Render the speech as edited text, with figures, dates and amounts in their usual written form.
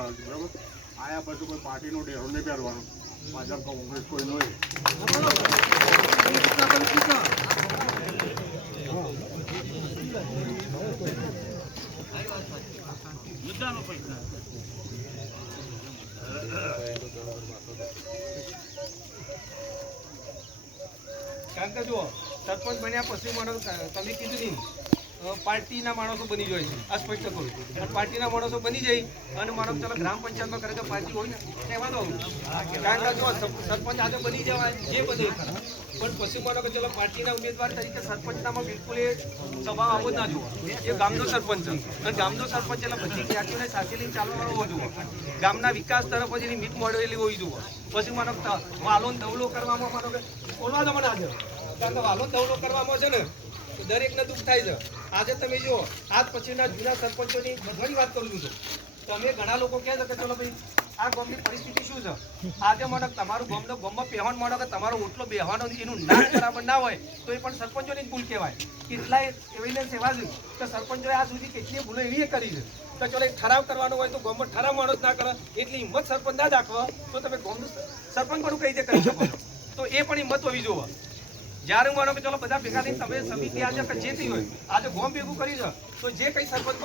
બરાબર આયા પછી કોઈ પાર્ટીનો ડેરો નહીં પહેરવાનો ભાજપ કોંગ્રેસ કોઈ નહીં મુદ્દાનો પૈસા કારણ કે જુઓ સરપંચ બન્યા પછી માનો તમે કીધું નહીં પાર્ટીના માણસો બની જાય છે આ સ્પષ્ટ કરું અને પાર્ટીના માણસો બની જાય અને માનો ચાલો ગ્રામ પંચાયતમાં ખરેખર પાર્ટી હોય ને કહેવા દો કારણ કે જો સરપંચ આજે બની જવાય જે બધું ખરા પણ પછી માનો કે ચલો પાર્ટીના ઉમેદવાર તરીકે સરપંચનામાં બિલકુલ એ સ્વભાવ આવો જ ના જુઓ એ ગામનો સરપંચ છે અને ગામનો સરપંચ એટલે બધી જ્ઞાતિઓને સાથે લઈને ચાલવાનો હોવો જુઓ ગામના વિકાસ તરફ જ એની મીટ મળેલી હોવી જુઓ પછી માનો વાલોન દવલો કરવામાં માનો કે બોલવા દો મને આજે કારણ કે વાલોન દવલો કરવામાં છે ને દરેકને દુઃખ થાય છે આજે તમે જુઓ આજ પછીના જૂના સરપંચોની બધાની વાત કરું છું તમે ઘણા લોકો કહે છે કે ચલો ભાઈ આ ગામની પરિસ્થિતિ શું છે આજે મને તમારું ગામમાં પહેવાન મળો કે તમારો ઓટલો બેહવાનો એનું નામ બરાબર ના હોય તો એ પણ સરપંચોની જ ભૂલ કહેવાય કેટલાય એવિડન્સ એવા છે કે સરપંચોએ આ સુધી કેટલી ભૂલો એવી કરી છે તો ચલો એક ઠરાવ કરવાનો હોય તો ગામમાં ઠરાવ માણસ ના કરે એટલી હિંમત સરપંચ ના દાખવો તો તમે ગામનું સરપંચ પણ કઈ રીતે કરી શકો છો તો એ પણ હિંમત હોવી જોવે જ્યારે હું માનો કે ચલો બધા ભેગા થઈને તમે સમિતિ આજે જે થઈ હોય આજે ગોમ ભેગું કરી છે તો જે કઈ સરપંચ